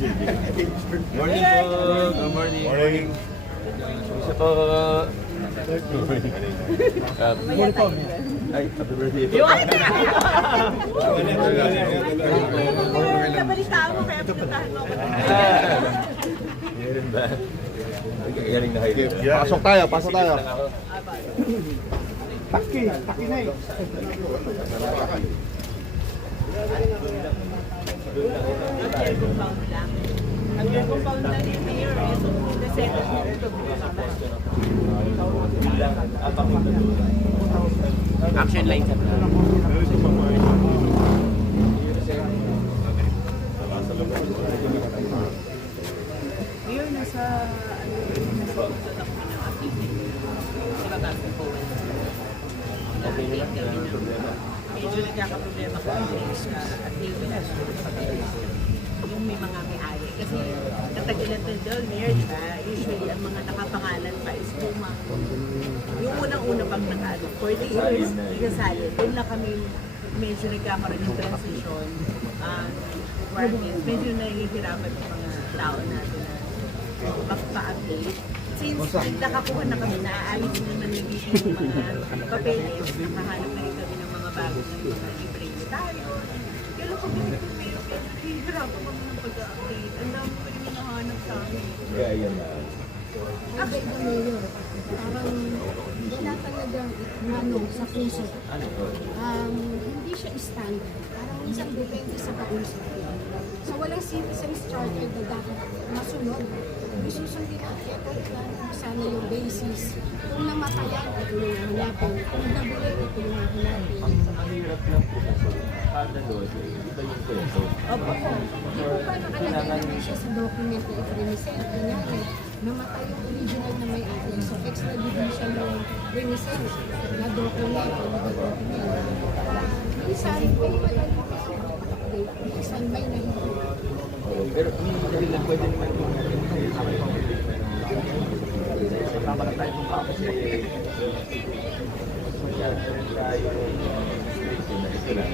Morning po. Good morning. Morning. Isa po. Morning po. Ay, happy birthday po. Nabalitaan mo kaya pinuntahan mo ako. Meron ba? Galing na kayo. Pasok tayo, pasok tayo. Taki na eh. Ang year compound lang ni Mayor, ito po na second year, ito po Action line sa Mayor, nasa nasa ito na kami ng activity. Sa bago po. Okay na lang. Medyo nagkakaproblema kami sa activity. Yung may mga may-ari. Kasi katagalan na doon, Mayor, diba? Usually, ang mga nakapangalan pa is lumang. Yung unang-una pang nakaano, 40 years, ikasali. Doon lang kami medyo nagkakaroon ng transition. Medyo nahihirapan yung mga tao natin na magpa-update. Since nakakuha na kami, naaayos naman yung mga papeles, nakahanap na rin kami ng mga bagong mga libre tayo. Kaya kung medyo hihirapan kami ng pag-update. Ang dami pa rin nahanap sa amin. Kaya yan na. Actually, the mayor, parang wala talagang ano sa puso. Hindi siya standard. Parang minsan depende sa kausap. So walang citizens charter na dapat masunod. Isusundin natin kahit na sana yung basis. Kung namatayan, ito yung hanapin. Kung nabulit, ito yung hanapin. Ang hirap lang po kasi kada doon, iba yung kwento. Di po ba nakalagay naman siya sa document na i-remisent? Kanyari, namatay yung original na may-ari. So extradition yung remisent na document o nag-document. Minsan, may madali update. Minsan, may nahihirap. Pero hindi lang pwede naman yung kasama na tayo kung kasi masyado rin tayo na ito lang.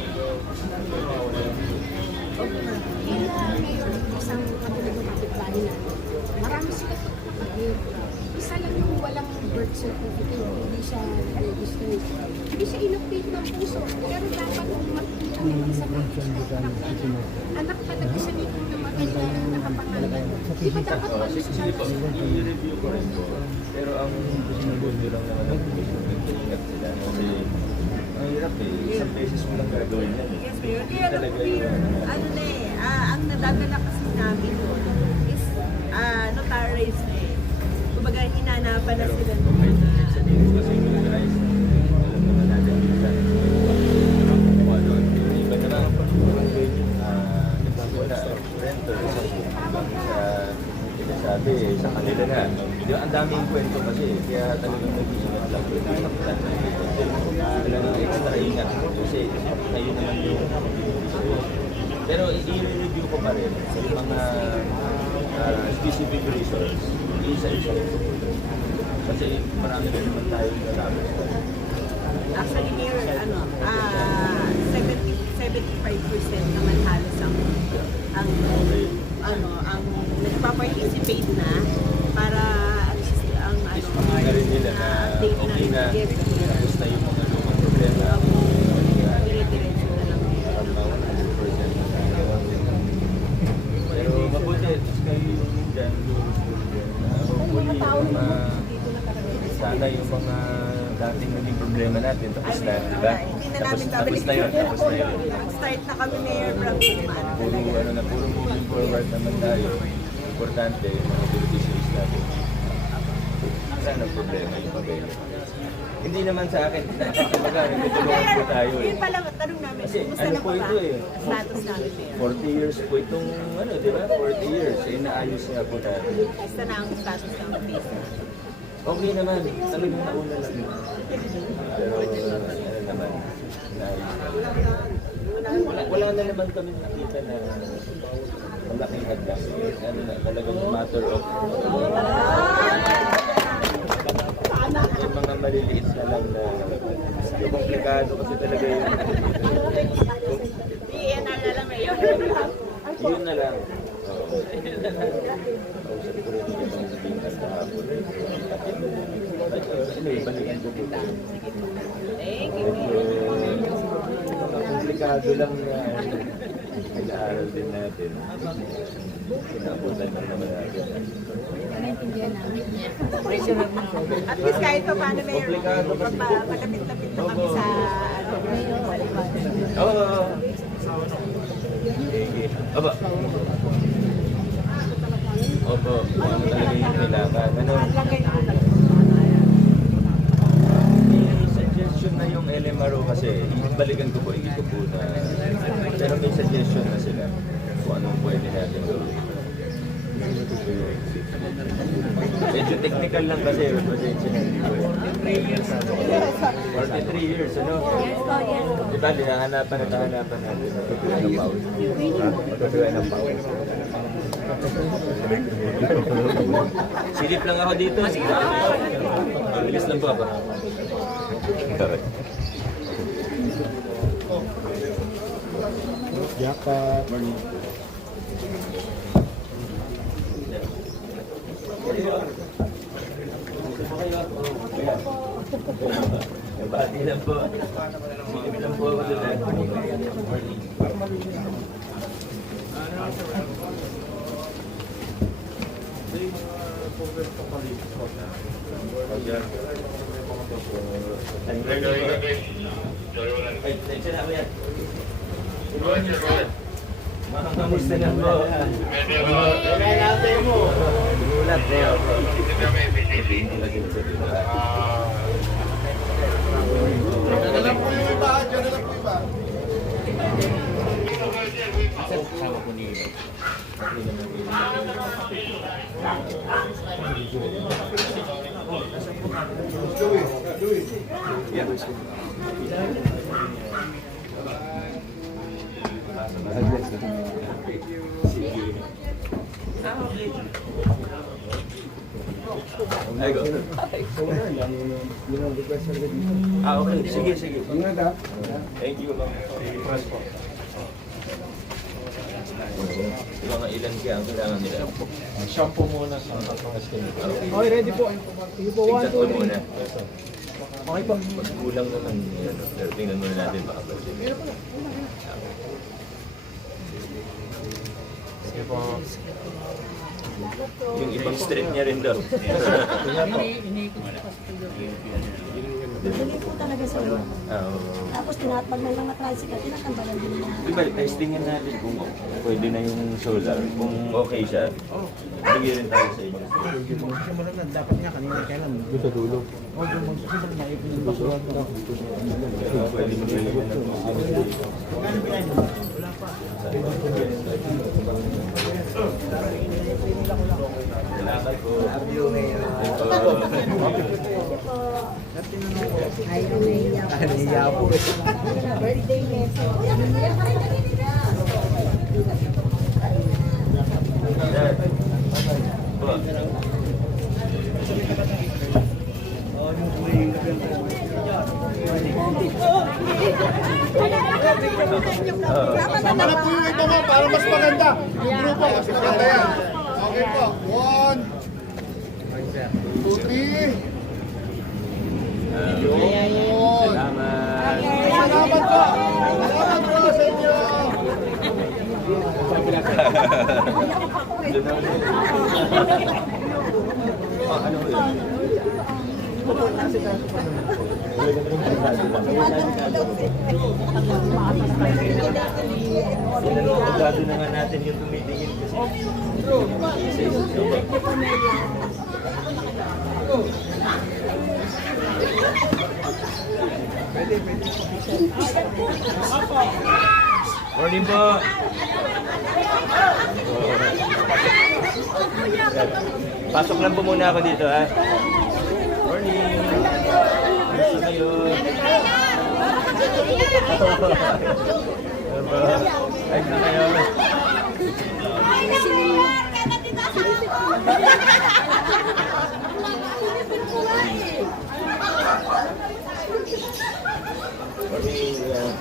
Yung mayor, isang katulad ng kapitbahay natin, marami sila kapatid. Isa lang yung walang birth certificate, hindi siya register. Hindi siya in-update ng puso. Pero dapat kung makikita naman sa picture, anak pa nag-isa nito namatay na nakapangalan. Di ba dapat mag-discharge siya? I-review ko rin po. Pero ang gusto lang naman ang ingat sila kasi ang hirap eh. Isang beses mo lang gagawin yan. Yes, Mayor. Kaya ano po yun, ano na eh, ang nadadala kasi namin doon is notarized na eh. Kumbaga, hinanapan na sila ng mga Kasi notarized, alam naman natin minsan. Iba na lang, nagsimula, renter, hanggang sa sinasabi sa kanila na. Ang daming kwento kasi, kaya talagang nag-iingat lang po yung kapitan na ito. Talagang extra ingat kasi kayo naman yung pero i-review ko pa rin yung mga specific reasons. Isa-isa. Kasi marami na naman tayo nalaman. Actually, Mayor, 75% naman halos ang nagpa-participate na para ang Na rin nila na update na okay na yes, tapos na yung mga lumang problema. dire-diretso na lang. Pero mabuti, kayo yung dyan, hopefully yung mga sana yung mga dating naging problema natin, tapos na, di ba? Hindi na Tapos namin na yun, tapos na yun. Start na kami, Mayor, from Puro moving forward naman tayo. Importante, yung mga beneficiaries natin. Sana problema yung pag-ibig. Hindi naman sa akin. Kumbaga, nagtutulungan po tayo eh. Yun pala, tanong namin, Kasi kumusta ano na po ba ito eh. status namin, Mayor? 40 years po itong, di ba? 40 years. Eh, naayos niya po natin. Kumusta na ang status ng business? Okay naman. Talagang nauna lang. Pero, ano naman, wala na naman kami nakita na malaking hadlang. Ano na, talagang matter of yung mga maliliit na lang na yung komplikado kasi talaga yung PNR na lang, Mayor. yun na lang. Kausap ko rin yung ibang sabihin kahapon. Anyway, balikan ko po. Thank you. Komplikado lang na kailangan din natin. Pinapuntan lang naman natin. Naintindihan namin. At least kahit pa paano may Komplikado kasi. malapit-lapit na kami sa Oo. Sige. Aba. Opo. Ano talaga yung kailangan? Ano? May suggestion na yung LMRO kasi. Balikan ko po. Hindi ko po na. Pero may suggestion na sila kung anong pwede natin gawin. Medyo technical lang kasi. Pasensya na hindi ko eh. 43 years, ano? Di ba, hahanapan natin. Matutuwa ng pawis. Matutuwa ng pawis. Silip lang ako dito. Sige. Bilis lang po ako. Jakat. Bati lang po. Silip lang po ako doon. Ay, tensya na ako yan. Makamusta na po? Kailangan natin mo. Dumulat na yun. Diyan na lang po yung iba. Diyan na lang po iba. Ay, go. Ah, okay. Sige. Thank you. Mga ilan kaya ang kailangan nila? Shampoo muna sa skin. Okay, ready po. Sige po, 1, 2, 3. muna. Okay po. Pag kulang naman, pero tingnan muna natin baka pwede. Sige po. Yung ibang street niya rin daw. Bili po talaga sa iyo. Oo. Tapos tinatpag ng mga tricycle, tinatambalan din niya. Diba, testingin natin kung pwede na yung solar. Kung okay siya, bigyan rin tayo sa inyo. Dapat nga kanina kailan doon sa dulo. O doon mo sa sobrang naipin yung basuhan ko. Pero pwede mo bigyan ng Salamat po. Ay, umiiyak po. Birthday message. Sama na po yung ito mo para mas maganda. Yung grupo, mas maganda yan. Okay po. 1, 2, 3. Yun. Salamat. Salamat po. Salamat po sa inyo. Ano ko yun? Sinanong na nga natin yung tumitingin kasi. Morning po. Pasok lang po muna ako dito, ha? Morning. Gusto kayo. Ay, na kayo. Morning.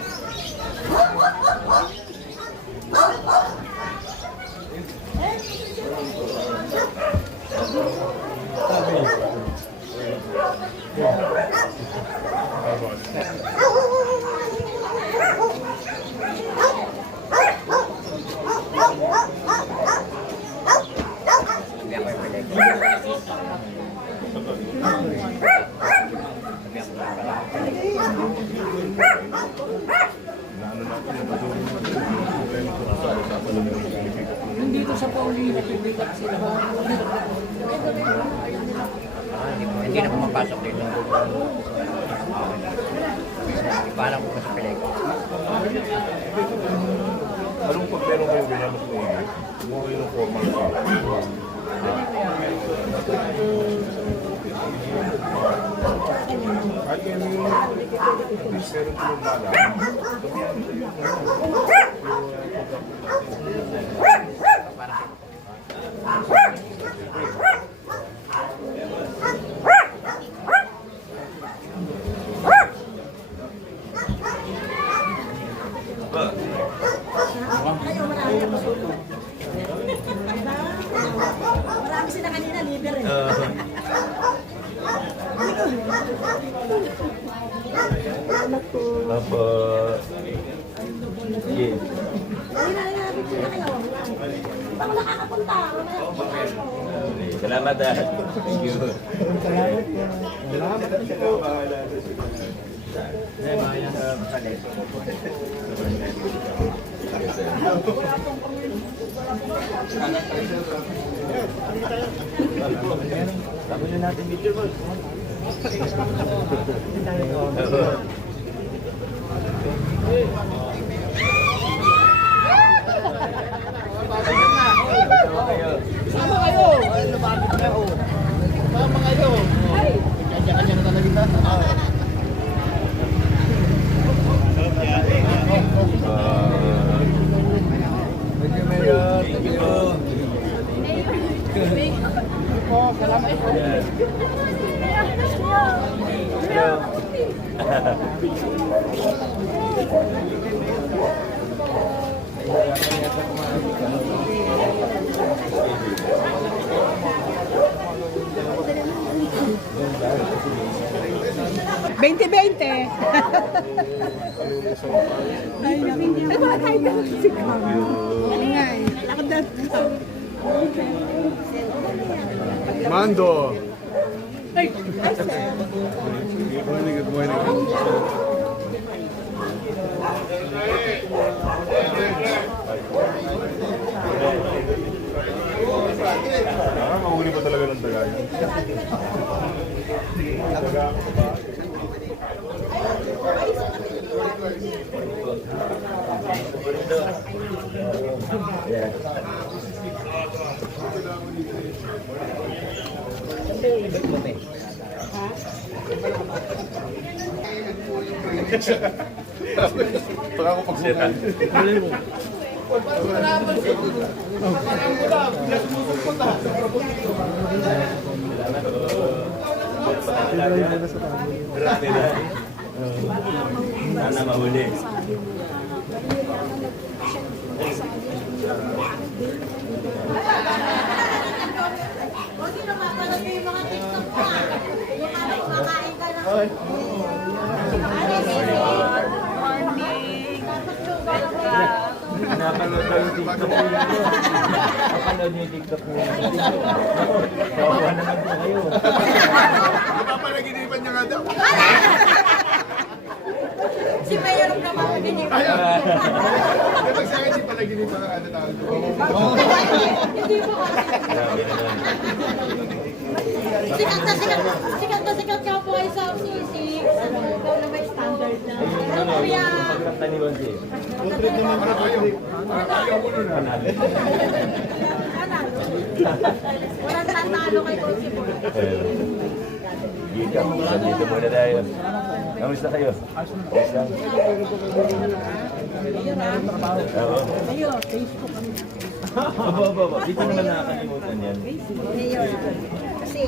sa Paulina, pipigat sila. Hindi na pumapasok dito. Parang po sa peleg. Anong pag meron kayong ganyan mas maingay? Kumuha kayo ng formal ka. At yan yung mas meron kayong bala. Marami sila kanina, liver eh. Apa? Sige. Dali na, sila kayo. Hindi pa ako nakakapunta. Salamat ah. Thank you. Tapos na natin video mo. Sama kayo! Ay, lumapit na ako. Sama kayo! Kanya-kanya na talaga. Thank you, Mayor. Thank you. Po, salamat po. Mando. Good morning, good morning. Mahuli pa talaga ng taga yan. Taga. Pag ako pagsitan. Marami na. Sana mahuli. Huwag yung napapanood ko yung mga TikTok ko ah. Yung parang kumakain ka ng... Napanood ko yung TikTok mo. Napanood niyo yung TikTok mo. Kawawa naman po kayo. Napapanaginipan niya nga daw. Si Mayor ang napapagaling. Ayun. Kapag sa akin, di panaginipan ka ano tawag ko. Hindi po kasi. Grabe naman. Sikat ka po ay sa C6. Ano, ikaw na may standard na. Ano po yan? Yung pagkakta ni Wansi. Portrait naman para kayo. Para kayo ko nun. Panalo. Walang tatalo kay Coach Paul. Gika, dito muna tayo. Kamusta kayo? Okay lang. Oo. Mayor, Facebook kami. Aba. Dito naman nakakalimutan yan. Mayor. Kasi,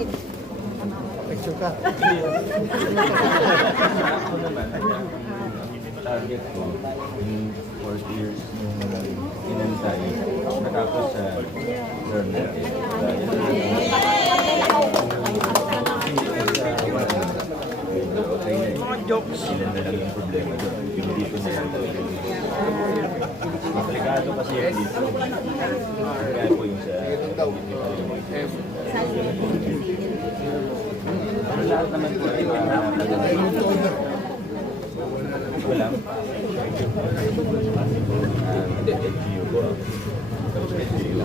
Ako naman, target ko, yung 40 years yung inantay, natapos sa journal. Mga jokes. Ilan na lang yung problema doon. Yung dito na lang. Komplikado kasi yung dito. Kaya po yung sa... Pero lahat naman po ay walang LGU po. LGU.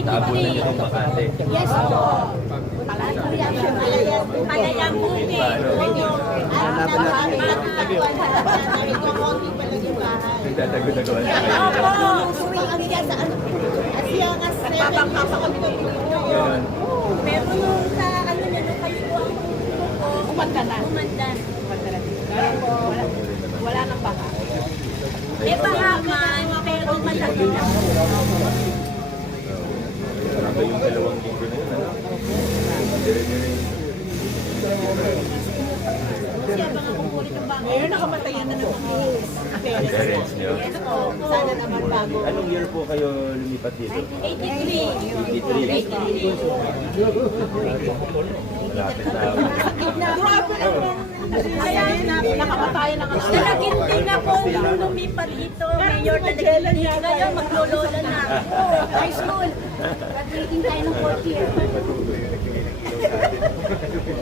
Tabunan niyo ng Makati. Yes, oo. Palayang buti. Nagtatago-taguan sa kayo. Nagbabangka pa kami ng Ganun. Pero nung sa ano niya, nung kayo po ang umanda na. Wala nang baka. Eh baka man, pero malaki na. Grabe yung 2 linggo na yun, ano? Dire-dire. Kasi abang ako po rin ang baka. Ngayon nakamatayan na ng mga Ang parents niyo. Yes po. Sana naman bago. Anong year po kayo lumipat dito? 83. 83. Malapit na. Grabe naman. Kaya Nakamatay na kasi. nalaginti na po nung lumipat dito. Mayor na nalaginti. Ngayon maglolola na. High school. Graduating tayo ng 4th year.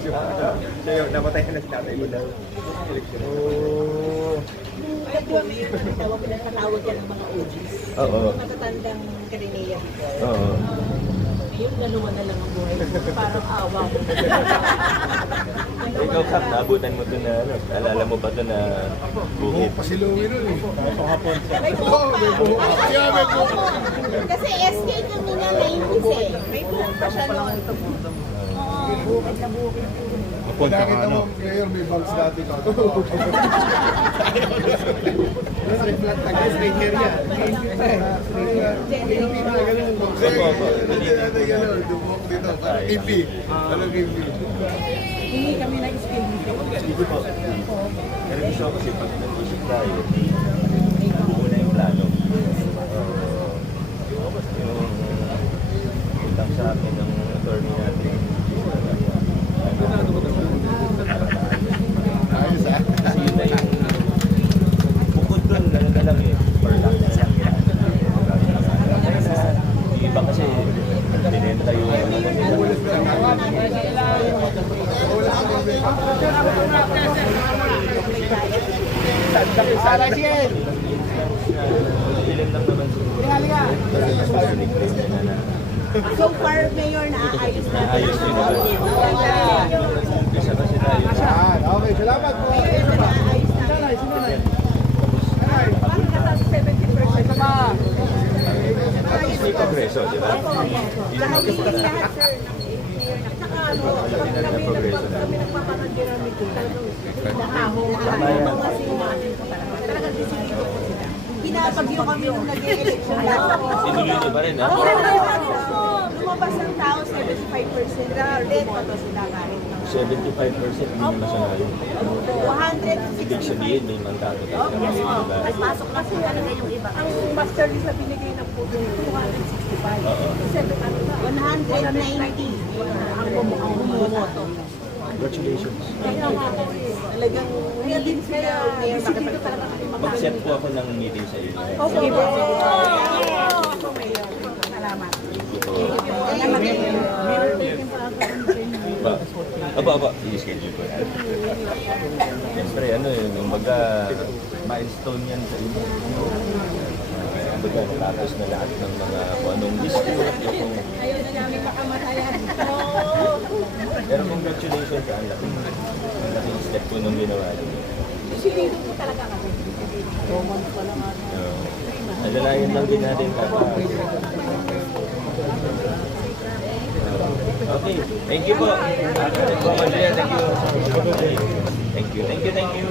So, namatay na natin mo daw. Kaya Mayor na tawag pinatawag yan ng mga OGs. Oo. Matatandang Karineya. Oo. Yung gano'n na lang ang buhay. Parang awa mo. Ikaw, Kap, naabutan mo ito na, ano, alala mo ba ito na bukid? Pasiluwi nun eh. May Oo, buhok may buhok. Kaya may buhok. Kasi SK kami na 90s eh. May buhok pa siya noon. Nakita mo, Mayor, may bags dati ka. Reflect na guys, may hair yan. Opo. Dumok dito. Parang kipi. Parang kipi. Hindi kami na-skill dito. Dito po. Pero gusto ko kasi pag nag-isip tayo, una yung plano. Yung utang sa akin ng attorney natin. Ayos ah. Kasi yun na yung bukod doon, ano na lang eh, per lang na lang yan. Yung iba kasi, binenta yung ano nila. Ilan lang naman siguro. So far, Mayor, naaayos na. Ayos din naman. Umpisa kasi tayo. Okay, salamat po. Mayor, naaayos na. Parang nasa 70% na. Tapos may progreso, di ba? Lahat, sir. Saka ano, kami nagpapanagirami ko. Nakahong kasi talagang disiplino po sila. Pinapagyo kami nung nag-election lang. Tinuloy niyo pa rin, ha? Lumabas ng tao, 75% na bumoto sila kahit 75% hindi naman siya ngayon. 260. Ibig sabihin, may mandato tayo. Ay, pasok na po talaga yung iba. Ang master list na binigay ng puto, 265. Oo. 190 ang bumoto. Congratulations. Kaya nga po, talagang kaya din sila, Mayor, dito talaga kami Mag-set po ako ng meeting sa inyo. Okay, salamat. Aba, i-schedule ko yan. Siyempre, ano yun, kumbaga, milestone yan sa inyo. Kumbaga, natapos na lahat ng mga kung anong district, yung... Ayaw na namin makamatayan. Pero congratulations, ang laking step po nung ginawa niyo. Disiplino po talaga kami. Alalayan lang din natin kapag. Okay, thank you po. Thank you. Thank you.